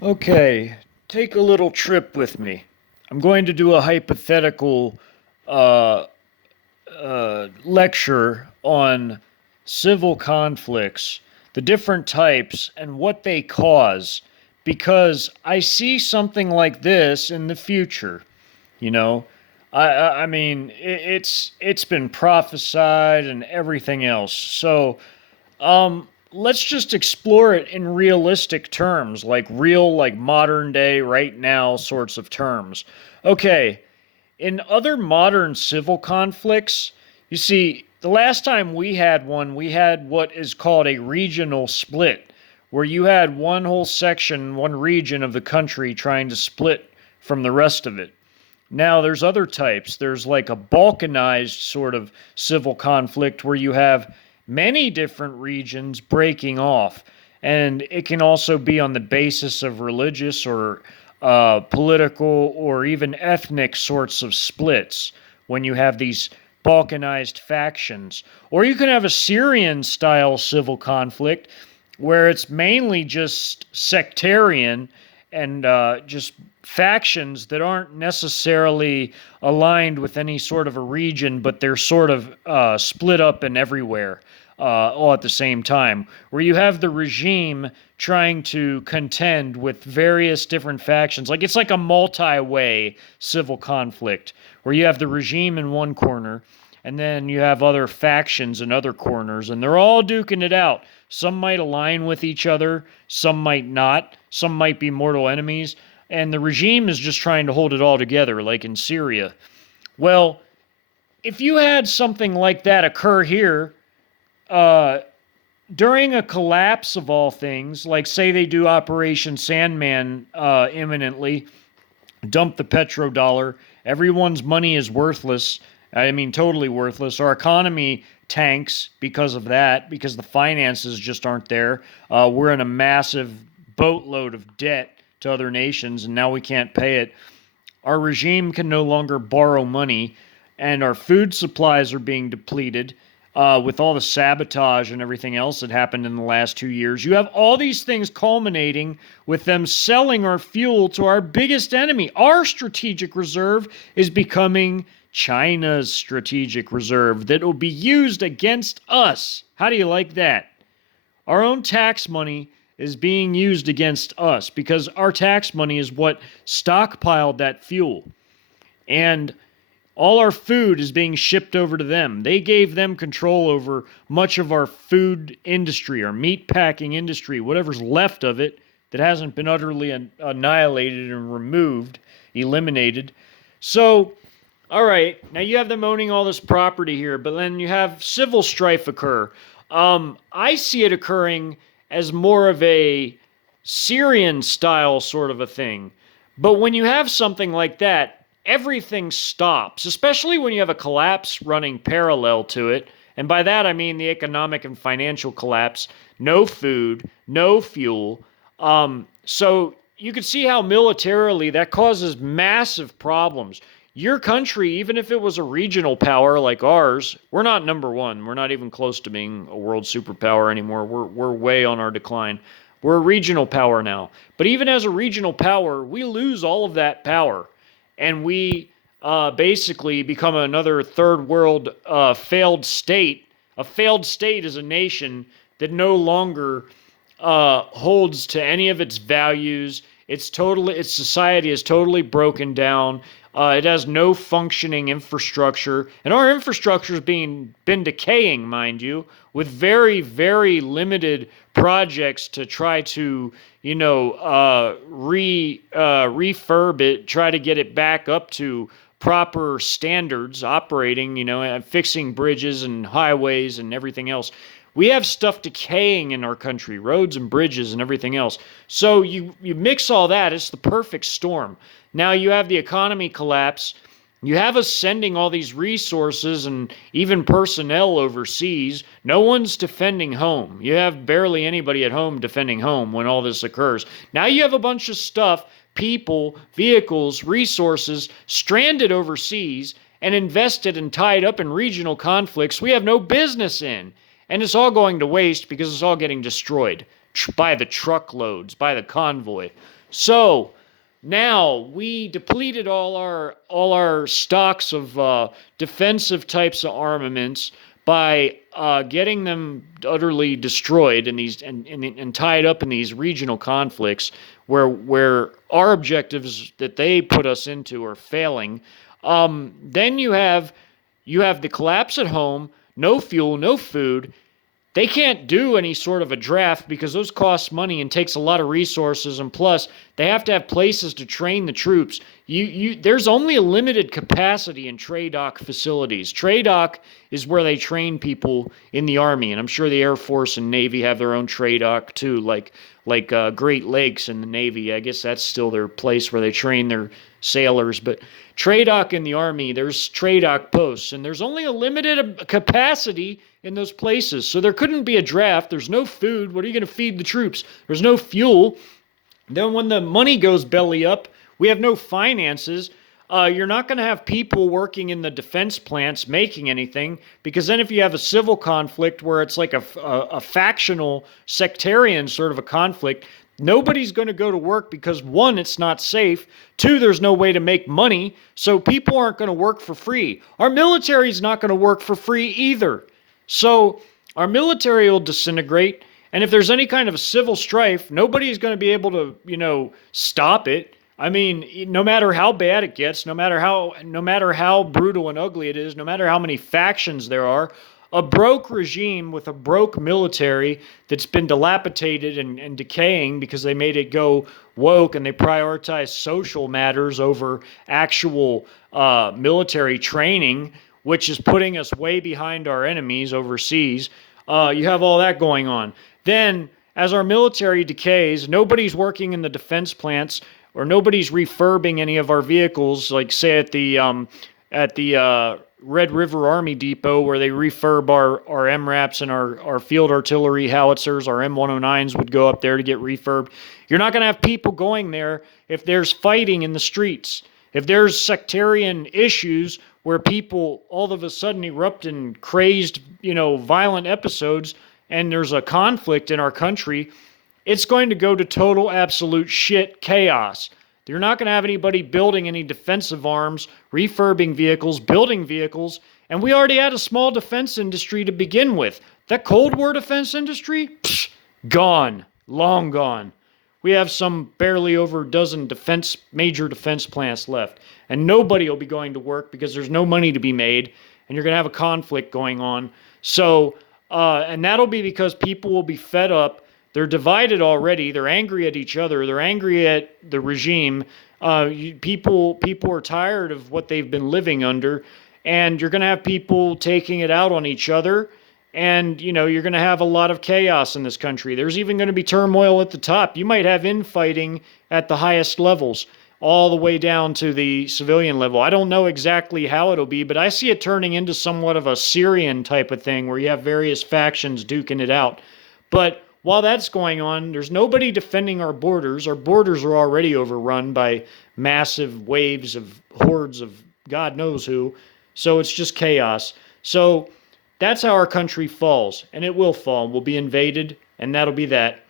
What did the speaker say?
Okay, take a little trip with me. I'm going to do a hypothetical uh, lecture on civil conflicts, the different types, and what they cause, because I see something like this in the future. You know, I mean, it's been prophesied and everything else. So let's just explore it in realistic terms, like real, like modern day, right now sorts of terms. Okay, in other modern civil conflicts, you see, the last time we had one, we had what is called a regional split, where you had one whole section, one region of the country trying to split from the rest of it. Now, there's other types. There's like a balkanized sort of civil conflict where you have many different regions breaking off. And it can also be on the basis of religious or political or even ethnic sorts of splits when you have these balkanized factions. Or you can have a Syrian style civil conflict where it's mainly just sectarian and just factions that aren't necessarily aligned with any sort of a region, but they're sort of split up in everywhere all at the same time, where you have the regime trying to contend with various different factions. Like it's like a multi-way civil conflict, where you have the regime in one corner, and then you have other factions in other corners, and they're all duking it out. Some might align with each other, some might not, some might be mortal enemies, and the regime is just trying to hold it all together, like in Syria. Well, if you had something like that occur here, uh, during a collapse of all things, like say they do Operation Sandman imminently, dump the petrodollar, everyone's money is worthless. I mean, totally worthless. Our economy tanks because of that, because the finances just aren't there. We're in a massive boatload of debt to other nations, and now we can't pay it. Our regime can no longer borrow money, and our food supplies are being depleted with all the sabotage and everything else that happened in the last 2 years. You have all these things culminating with them selling our fuel to our biggest enemy. Our strategic reserve is becoming China's strategic reserve that will be used against us. How do you like that? Our own tax money is being used against us because our tax money is what stockpiled that fuel. And all our food is being shipped over to them. They gave them control over much of our food industry, our meat packing industry, whatever's left of it that hasn't been utterly annihilated and removed, eliminated. So, all right, now you have them owning all this property here, but then you have civil strife occur. I see it occurring as more of a Syrian style sort of a thing. But when you have something like that, everything stops, especially when you have a collapse running parallel to it. And by that, I mean the economic and financial collapse, no food, no fuel. So you can see how militarily that causes massive problems. Your country, even if it was a regional power like ours, we're not number one. We're not even close to being a world superpower anymore. We're way on our decline. We're a regional power now. But even as a regional power, we lose all of that power. And we basically become another third world failed state. A failed state is a nation that no longer holds to any of its values. Its society is totally broken down. It has no functioning infrastructure, and our infrastructure has been decaying, mind you, with very, very limited projects to try to, refurb it, try to get it back up to proper standards, operating, and fixing bridges and highways and everything else. We have stuff decaying in our country, roads and bridges and everything else. So you mix all that, it's the perfect storm. Now you have the economy collapse. You have us sending all these resources and even personnel overseas. No one's defending home. You have barely anybody at home defending home when all this occurs. Now you have a bunch of stuff, people, vehicles, resources stranded overseas and invested and tied up in regional conflicts we have no business in. And it's all going to waste because it's all getting destroyed. by the truckloads, by the convoy. So now we depleted all our stocks of defensive types of armaments by getting them utterly destroyed in these and tied up in these regional conflicts where our objectives that they put us into are failing. Then you have the collapse at home, no fuel, no food. They can't do any sort of a draft because those cost money and takes a lot of resources, and plus they have to have places to train the troops. There's only a limited capacity in TRADOC facilities. TRADOC is where they train people in the Army, and I'm sure the Air Force and Navy have their own TRADOC too, like Great Lakes in the Navy. I guess that's still their place where they train their sailors, but TRADOC in the Army, there's TRADOC posts, and there's only a limited capacity in those places. So there couldn't be a draft. There's no food. What are you going to feed the troops? There's no fuel. Then when the money goes belly up, we have no finances. You're not going to have people working in the defense plants making anything, because then if you have a civil conflict where it's like a factional, sectarian sort of a conflict, nobody's going to go to work because, one, it's not safe. Two, there's no way to make money, so people aren't going to work for free. Our military's not going to work for free either. So our military will disintegrate, and if there's any kind of a civil strife, nobody's going to be able to, stop it. I mean, no matter how bad it gets, no matter how brutal and ugly it is, no matter how many factions there are, a broke regime with a broke military that's been dilapidated and decaying because they made it go woke and they prioritize social matters over actual military training, which is putting us way behind our enemies overseas. You have all that going on. Then, as our military decays, nobody's working in the defense plants, or nobody's refurbing any of our vehicles, like say at the Red River Army Depot, where they refurb our MRAPs and our field artillery howitzers. Our M109s would go up there to get refurbed. You're not going to have people going there if there's fighting in the streets. If there's sectarian issues where people all of a sudden erupt in crazed, violent episodes, and there's a conflict in our country, it's going to go to total absolute shit chaos. You're not going to have anybody building any defensive arms, refurbing vehicles, building vehicles, and we already had a small defense industry to begin with. That Cold War defense industry? Psh, gone. Long gone. We have some barely over a dozen major defense plants left, and nobody will be going to work because there's no money to be made, and you're going to have a conflict going on. So, and that'll be because people will be fed up. They're divided already. They're angry at each other. They're angry at the regime. People are tired of what they've been living under, and you're going to have people taking it out on each other. And, you're going to have a lot of chaos in this country. There's even going to be turmoil at the top. You might have infighting at the highest levels, all the way down to the civilian level. I don't know exactly how it'll be, but I see it turning into somewhat of a Syrian type of thing where you have various factions duking it out. But while that's going on, there's nobody defending our borders. Our borders are already overrun by massive waves of hordes of God knows who. So it's just chaos. So that's how our country falls, and it will fall. We'll be invaded, and that'll be that.